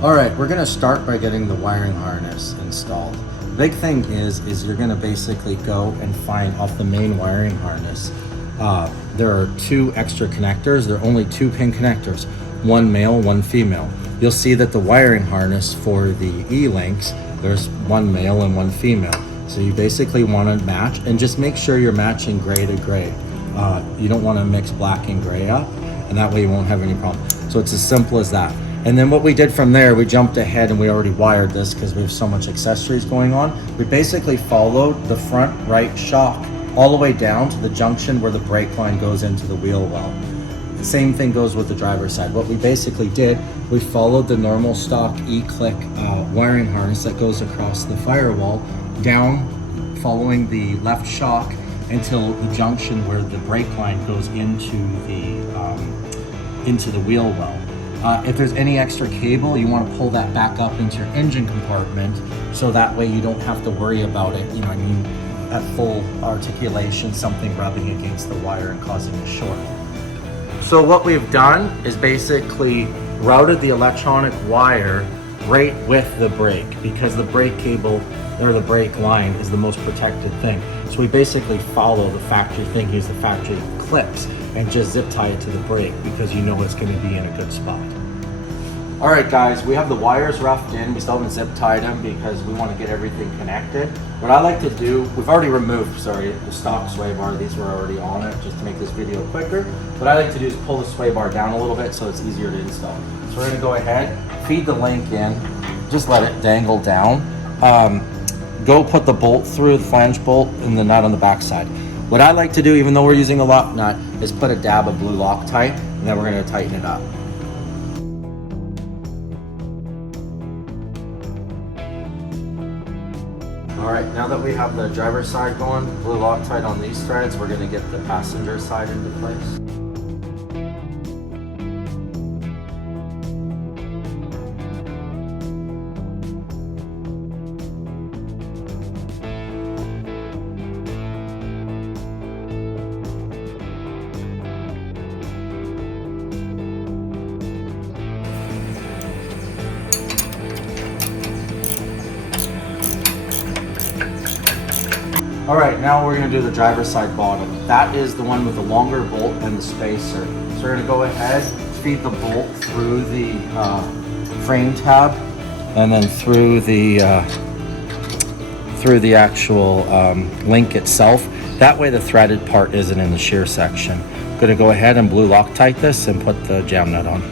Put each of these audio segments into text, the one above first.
All right, we're gonna start by getting the wiring harness installed. The big thing is you're gonna basically go and find off the main wiring harness. There are 2 extra connectors. There are only 2 pin connectors, one male, one female. You'll see that the wiring harness for the E-Links, there's one male and one female. So you basically wanna match, and just make sure you're matching gray to gray. You don't wanna mix black and gray up, and that way you won't have any problem. So it's as simple as that. And then what we did from there, we jumped ahead and we already wired this because we have so much accessories going on. We basically followed the front right shock all the way down to the junction where the brake line goes into the wheel well. The same thing goes with the driver's side. What we basically did, we followed the normal stock E-CLIK wiring harness that goes across the firewall down, following the left shock until the junction where the brake line goes into the wheel well. If there's any extra cable, you want to pull that back up into your engine compartment, so that way you don't have to worry about it, you know, I mean, at full articulation, something rubbing against the wire and causing a short. So what we've done is basically routed the electronic wire right with the brake, because the brake cable or the brake line is the most protected thing. So we basically follow the factory thing, use the factory clips, and just zip tie it to the brake because you know it's going to be in a good spot. All right guys, we have the wires roughed in. We still haven't zip tied them because we want to get everything connected. What I like to do, we've already removed, the stock sway bar. These were already on it just to make this video quicker. What I like to do is pull the sway bar down a little bit so it's easier to install. So we're going to go ahead, feed the link in, just let it dangle down. Go put the bolt through, the flange bolt, and the nut on the back side. What I like to do, even though we're using a lock nut, is put a dab of blue Loctite, and then we're going to tighten it up. All right, now that we have the driver's side going, blue Loctite on these threads, we're going to get the passenger side into place. All right, now we're gonna do the driver's side bottom. That is the one with the longer bolt and the spacer. So we're gonna go ahead, feed the bolt through the frame tab, and then through the actual link itself. That way the threaded part isn't in the shear section. I'm gonna go ahead and blue Loctite this and put the jam nut on.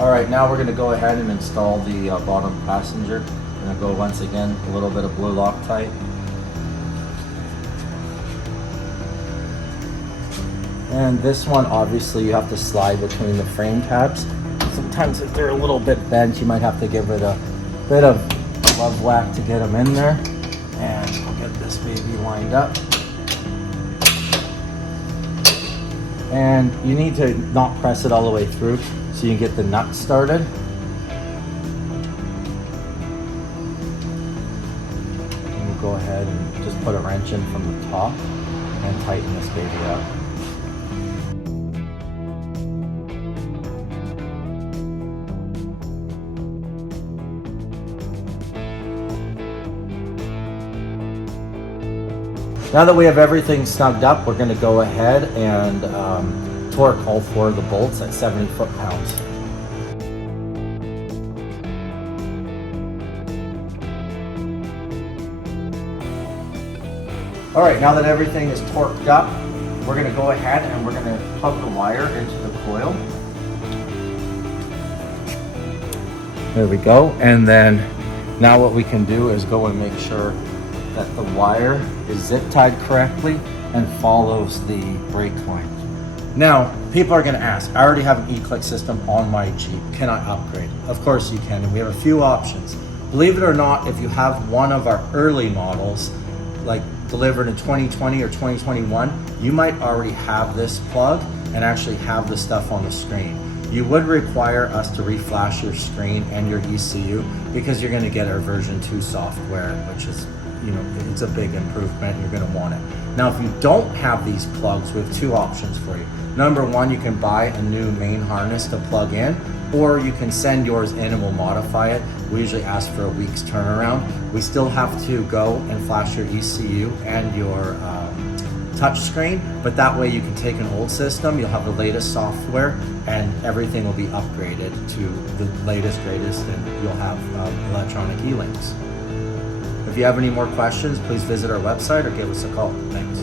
All right, now we're going to go ahead and install the bottom passenger. I'm going to go once again, a little bit of blue Loctite. And this one, obviously, you have to slide between the frame tabs. Sometimes if they're a little bit bent, you might have to give it a bit of glove whack to get them in there. And we'll get this baby lined up. And you need to not press it all the way through, so you can get the nut started. And we'll go ahead and just put a wrench in from the top and tighten this baby up. Now that we have everything snugged up, we're going to go ahead and torque all 4 of the bolts at 70 foot-pounds. All right, now that everything is torqued up, we're going to go ahead and we're going to plug the wire into the coil. There we go. And then now what we can do is go and make sure that the wire is zip tied correctly and follows the brake line. Now, people are going to ask, I already have an E-CLIK system on my Jeep. Can I upgrade? Of course you can, and we have a few options. Believe it or not, if you have one of our early models, like delivered in 2020 or 2021, you might already have this plug and actually have the stuff on the screen. You would require us to reflash your screen and your ECU because you're going to get our version 2 software, which is, it's a big improvement. You're going to want it. Now, if you don't have these plugs, we have 2 options for you. Number 1, you can buy a new main harness to plug in, or you can send yours in and we'll modify it. We usually ask for a week's turnaround. We still have to go and flash your ECU and your touch screen, but that way you can take an old system, you'll have the latest software, and everything will be upgraded to the latest, greatest, and you'll have electronic E-CLIKs. If you have any more questions, please visit our website or give us a call. Thanks.